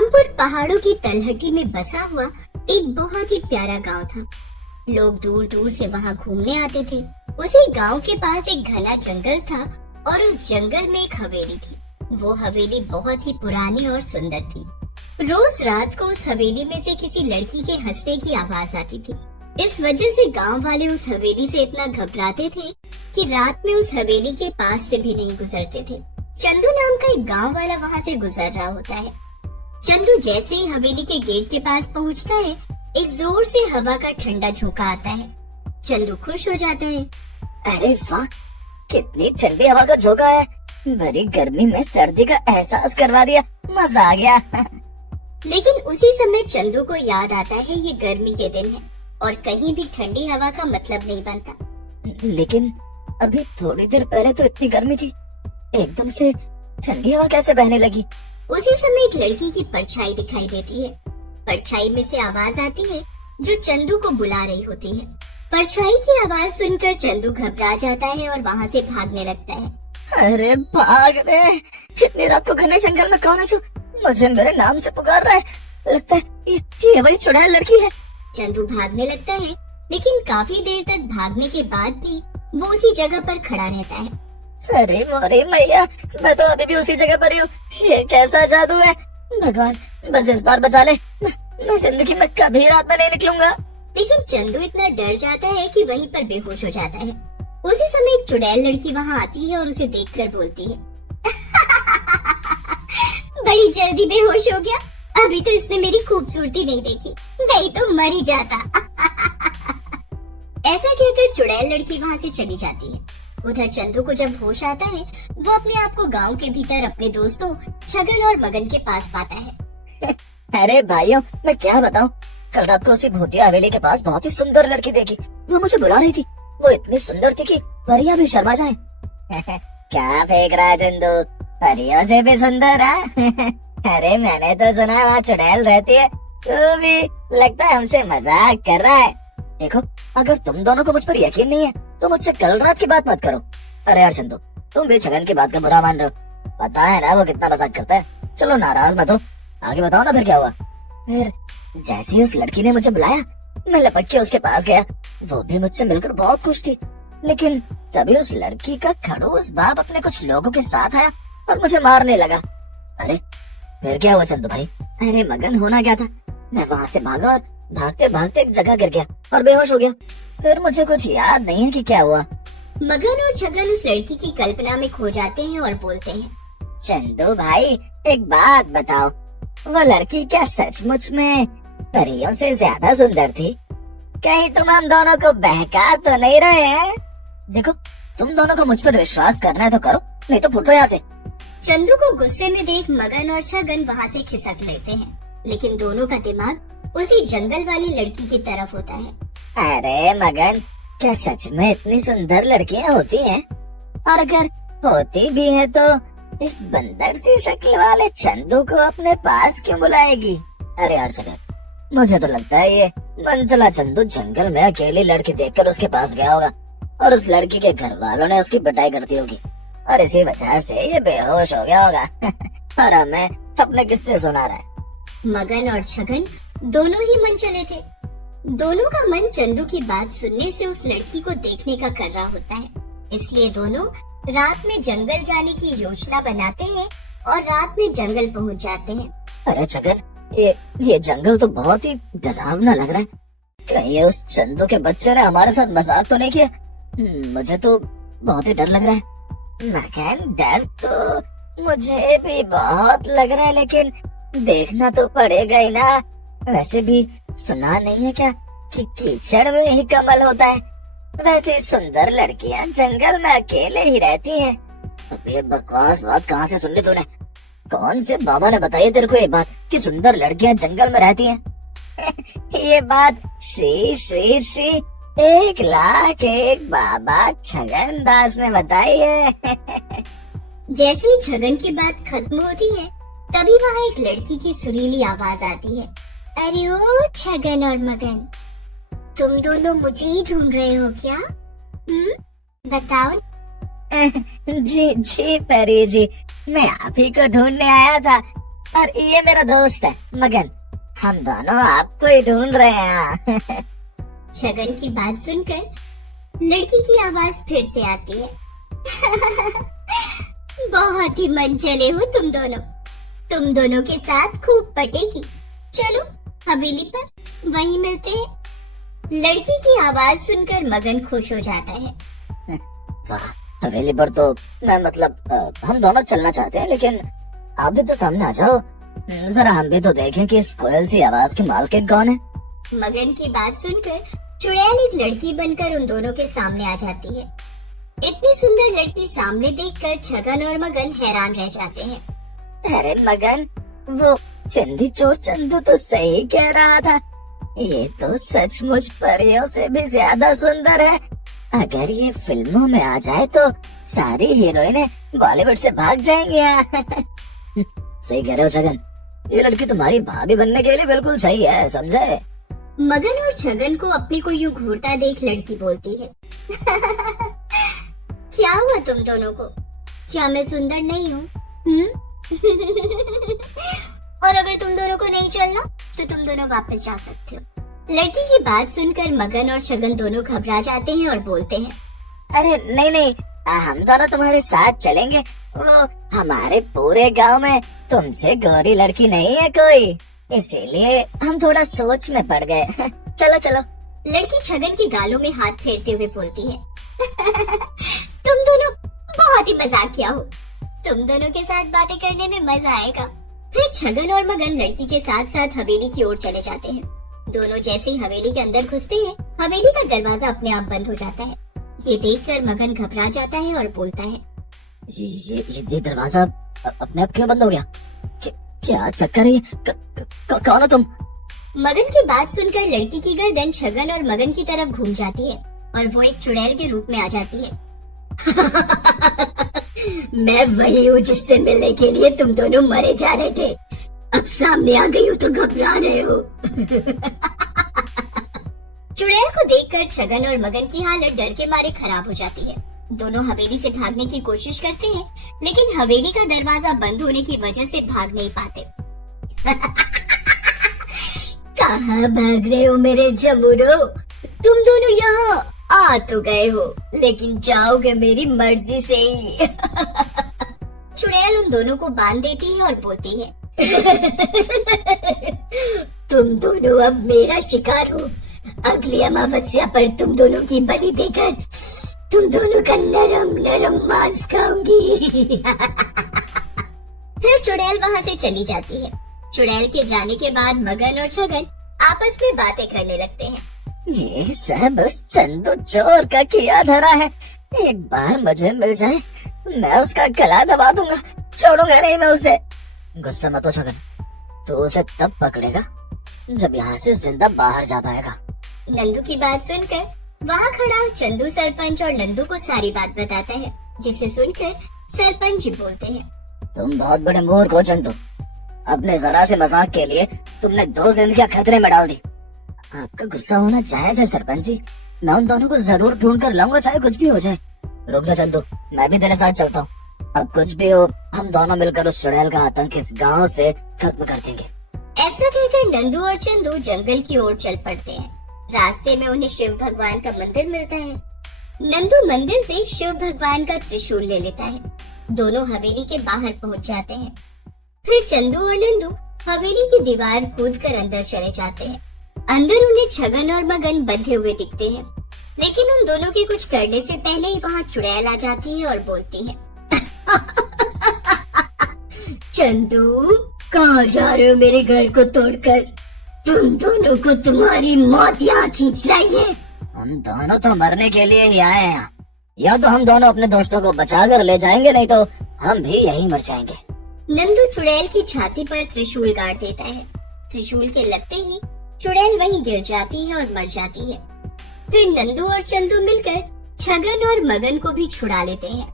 रामपुर पहाड़ों की तलहटी में बसा हुआ एक बहुत ही प्यारा गांव था। लोग दूर दूर से वहां घूमने आते थे। उसी गांव के पास एक घना जंगल था और उस जंगल में एक हवेली थी। वो हवेली बहुत ही पुरानी और सुंदर थी। रोज रात को उस हवेली में से किसी लड़की के हंसने की आवाज आती थी। इस वजह से गांव वाले उस हवेली से इतना घबराते थे कि रात में उस हवेली के पास से भी नहीं गुजरते थे। चंदू नाम का एक गांव वाला वहां से गुजर रहा होता है। चंदू जैसे ही हवेली के गेट के पास पहुंचता है, एक जोर से हवा का ठंडा झोंका आता है। चंदू खुश हो जाता है। अरे वाह, कितनी ठंडी हवा का झोंका है। बड़ी गर्मी में सर्दी का एहसास करवा दिया, मजा आ गया। लेकिन उसी समय चंदू को याद आता है ये गर्मी के दिन है और कहीं भी ठंडी हवा का मतलब नहीं बनता। लेकिन अभी थोड़ी देर पहले तो इतनी गर्मी थी, एकदम से ठंडी हवा कैसे बहने लगी? उसी समय एक लड़की की परछाई दिखाई देती है। परछाई में से आवाज आती है जो चंदू को बुला रही होती है। परछाई की आवाज सुनकर चंदू घबरा जाता है और वहाँ से भागने लगता है। अरे भाग रे, इतनी रात को घने जंगल में कौन है जो मुझे मेरे नाम से पुकार रहा है? लगता है ये वही चुड़ैल लड़की है। चंदू भागने लगता है, लेकिन काफी देर तक भागने के बाद भी वो उसी जगह पर खड़ा रहता है। अरे मोरे मैया, मैं तो अभी भी उसी जगह पर ही हूँ। ये कैसा जादू है? भगवान बस इस बार बचा ले, मैं जिंदगी में कभी रात में नहीं निकलूंगा। लेकिन चंदू इतना डर जाता है कि वहीं पर बेहोश हो जाता है। उसी समय एक चुड़ैल लड़की वहाँ आती है और उसे देखकर बोलती है, बड़ी जल्दी बेहोश हो गया। अभी तो इसने मेरी खूबसूरती नहीं देखी, नहीं तो मर ही जाता। ऐसा कहकर चुड़ैल लड़की वहाँ से चली जाती है। उधर चंदू को जब होश आता है, वो अपने आप को गांव के भीतर अपने दोस्तों छगन और मगन के पास पाता है। अरे भाइयों, मैं क्या बताऊं, कल रात को उसी भूतिया हवेली के पास बहुत ही सुंदर लड़की देखी। वो मुझे बुला रही थी। वो इतनी सुंदर थी कि परियां भी शर्मा जाए। क्या फेंक रहा है चंदू, परियों से भी सुंदर है? अरे मैंने तो सुना है वहाँ चुड़ैल रहती है। तू भी लगता है हमसे मजाक कर रहा है। देखो, अगर तुम दोनों को मुझ पर यकीन नहीं है तो मुझसे कल रात की बात मत करो। अरे यार चंदू, तुम भी छगन की बात का बुरा मान रहे हो। पता है ना वो कितना मजाक करता है। चलो नाराज मत हो, आगे बताओ ना फिर क्या हुआ। फिर जैसे ही उस लड़की ने मुझे बुलाया, मैं लपक के उसके पास गया। वो भी मुझसे मिलकर बहुत खुश थी। लेकिन तभी उस लड़की का खड़ूस बाप अपने कुछ लोगों के साथ आया और मुझे मारने लगा। अरे फिर क्या हुआ चंदू भाई? अरे मगन, होना क्या था, मैं वहाँ से भागा और भागते भागते एक जगह गिर गया और बेहोश हो गया। फिर मुझे कुछ याद नहीं है कि क्या हुआ। मगन और छगन उस लड़की की कल्पना में खो जाते हैं और बोलते हैं, चंदू भाई एक बात बताओ, वो लड़की क्या सचमुच में परियों से ज्यादा सुंदर थी? कहीं तुम हम दोनों को बहका तो नहीं रहे हैं? देखो, तुम दोनों को मुझ पर विश्वास करना है तो करो, नहीं तो फुटो यहाँ से। चंदू को गुस्से में देख मगन और छगन वहाँ से खिसक लेते हैं, लेकिन दोनों का दिमाग उसी जंगल वाली लड़की की तरफ होता है। अरे मगन, क्या सच में इतनी सुंदर लड़कियाँ होती हैं? और अगर होती भी है तो इस बंदर सी शक्ल वाले चंदू को अपने पास क्यों बुलाएगी? अरे यार छगन, मुझे तो लगता है ये मनचला चंदू जंगल में अकेली लड़की देखकर उसके पास गया होगा और उस लड़की के घर वालों ने उसकी पिटाई करती होगी और इसी वजह से ये बेहोश हो गया होगा और हमें अपने किस्से सुना रहा है। मगन और छगन दोनों ही मन चले थे। दोनों का मन चंदू की बात सुनने से उस लड़की को देखने का कर रहा होता है। इसलिए दोनों रात में जंगल जाने की योजना बनाते हैं और रात में जंगल पहुंच जाते हैं। अरे छगन, ये जंगल तो बहुत ही डरावना लग रहा है। कहीं ये उस चंदू के बच्चे ने हमारे साथ मजाक तो नहीं किया? मुझे तो बहुत ही डर लग रहा है। मगन, डर तो मुझे भी बहुत लग रहा है, लेकिन देखना तो पड़ेगा ही ना। वैसे भी सुना नहीं है क्या कि कीचड़ में ही कमल होता है? वैसे सुंदर लड़कियां जंगल में अकेले ही रहती हैं। अब ये बकवास बात कहाँ से सुन ली तूने? कौन से बाबा ने बताई तेरे को ये बात कि सुंदर लड़कियां जंगल में रहती हैं? ये बात श्री श्री श्री 1,00,000 बाबा छगन दास ने बताई है। जैसे ही छगन की बात खत्म होती है, तभी वहाँ एक लड़की की सुरीली आवाज आती है। अरे ओ छगन और मगन, तुम दोनों मुझे ही ढूंढ रहे हो क्या? बताओ। जी जी परी जी, मैं आप ही को ढूंढने आया था। और ये मेरा दोस्त है मगन, हम दोनों आपको ही ढूंढ रहे हैं। छगन की बात सुनकर लड़की की आवाज फिर से आती है। बहुत ही मन चले हो तुम दोनों के साथ खूब पटेगी। चलो हवेली पर, वहीं मिलते हैं। लड़की की आवाज सुनकर मगन खुश हो जाता है। वाह, हवेली पर तो मैं मतलब हम दोनों चलना चाहते हैं, लेकिन आप भी तो सामने आ जाओ, जरा हम भी तो देखें कि इस कोयल सी आवाज की मालकिन कौन है। मगन की बात सुनकर चुड़ैल एक लड़की बनकर उन दोनों के सामने आ जाती है। इतनी सुंदर लड़की सामने देखकर छगन और मगन हैरान रह जाते हैं। अरे मगन, वो चंदी चोर चंदू तो सही कह रहा था, ये तो सचमुच परियों से भी ज्यादा सुंदर है। अगर ये फिल्मों में आ जाए तो सारी हीरोइनें बॉलीवुड से भाग जाएंगी। सही कह रहे हो छगन, ये लड़की तुम्हारी भाभी बनने के लिए बिल्कुल सही है, समझे। मगन और छगन को अपने को यूं घूरता देख लड़की बोलती है। क्या हुआ तुम दोनों को? क्या मैं सुंदर नहीं हूँ? और अगर तुम दोनों को नहीं चलना तो तुम दोनों वापस जा सकते हो। लड़की की बात सुनकर मगन और छगन दोनों घबरा जाते हैं और बोलते हैं, अरे नहीं, हम दोनों तुम्हारे साथ चलेंगे। वो हमारे पूरे गांव में तुमसे गोरी लड़की नहीं है कोई, इसीलिए हम थोड़ा सोच में पड़ गए। चलो। लड़की छगन के गालों में हाथ फेरते हुए बोलती है, तुम दोनों बहुत ही मजाकिया हो। तुम दोनों के साथ बातें करने में मजा आएगा। फिर छगन और मगन लड़की के साथ साथ हवेली की ओर चले जाते हैं। दोनों जैसे ही हवेली के अंदर घुसते हैं, हवेली का दरवाजा अपने आप बंद हो जाता है। ये देखकर मगन घबरा जाता है और बोलता है, ये दरवाजा अपने आप क्यों बंद हो गया? क्या चक्कर है? कौन हो तुम? मगन की बात सुनकर लड़की की गर्दन छगन और मगन की तरफ घूम जाती है और वो एक चुड़ैल के रूप में आ जाती है। मैं वही हूँ जिससे मिलने के लिए तुम दोनों मरे जा रहे थे। अब सामने आ गई हो तो घबरा रहे हो। चुड़ैल को देखकर छगन और मगन की हालत डर के मारे खराब हो जाती है। दोनों हवेली से भागने की कोशिश करते हैं, लेकिन हवेली का दरवाजा बंद होने की वजह से भाग नहीं पाते। कहाँ भाग रहे हो मेरे जमुरो? तुम दोनों यहाँ आ तो गए हो, लेकिन जाओगे मेरी मर्जी से ही। चुड़ैल उन दोनों को बांध देती है और बोलती है, तुम दोनों अब मेरा शिकार हो। अगली अमावस्या पर तुम दोनों की बलि देकर तुम दोनों का नरम मांस खाऊंगी। फिर चुड़ैल वहाँ से चली जाती है। चुड़ैल के जाने के बाद मगन और छगन आपस में बातें करने लगते हैं। ये सब उस चंदू चोर का किया धरा है। एक बार मुझे मिल जाए, मैं उसका गला दबा दूंगा, छोड़ूंगा नहीं मैं उसे। गुस्सा मत हो छगन, तो उसे तब पकड़ेगा जब यहाँ से जिंदा बाहर जा पाएगा। नंदू की बात सुनकर वहाँ खड़ा चंदू सरपंच और नंदू को सारी बात बताता है, जिसे सुनकर सरपंच जी बोलते हैं, तुम बहुत बड़े मूर्ख हो चंदू। अपने जरा से मजाक के लिए तुमने 2 जिंदगियां खतरे में डाल दी। आपका गुस्सा होना जायज है सरपंच जी, मैं उन दोनों को जरूर ढूंढ कर लाऊंगा, चाहे कुछ भी हो जाए। रुक जा चंदू, मैं भी तेरे साथ चलता हूँ। अब कुछ भी हो, हम दोनों मिलकर उस चुड़ैल का आतंक इस गांव से खत्म कर देंगे। ऐसा कहकर नंदू और चंदू जंगल की ओर चल पड़ते हैं। रास्ते में उन्हें शिव भगवान का मंदिर मिलता है। नंदू मंदिर से शिव भगवान का त्रिशूल ले लेता है। दोनों हवेली के बाहर पहुंच जाते हैं। फिर चंदू और नंदू हवेली की दीवार कूदकर अंदर चले जाते हैं। अंदर उन्हें छगन और मगन बंधे हुए दिखते हैं, लेकिन उन दोनों के कुछ करने से पहले ही वहाँ चुड़ैल आ जाती है और बोलती है, चंदू कहाँ जा रहे हो मेरे घर को तोड़कर? तुम दोनों को तुम्हारी मौत यहाँ खींच लाई है। हम दोनों तो मरने के लिए ही आए हैं। या तो हम दोनों अपने दोस्तों को बचा कर ले जाएंगे, नहीं तो हम भी यहीं मर जाएंगे। नंदू चुड़ैल की छाती पर त्रिशूल गाड़ देता है। त्रिशूल के लगते ही चुड़ैल वहीं गिर जाती है और मर जाती है। फिर नंदू और चंदू मिलकर छगन और मगन को भी छुड़ा लेते हैं।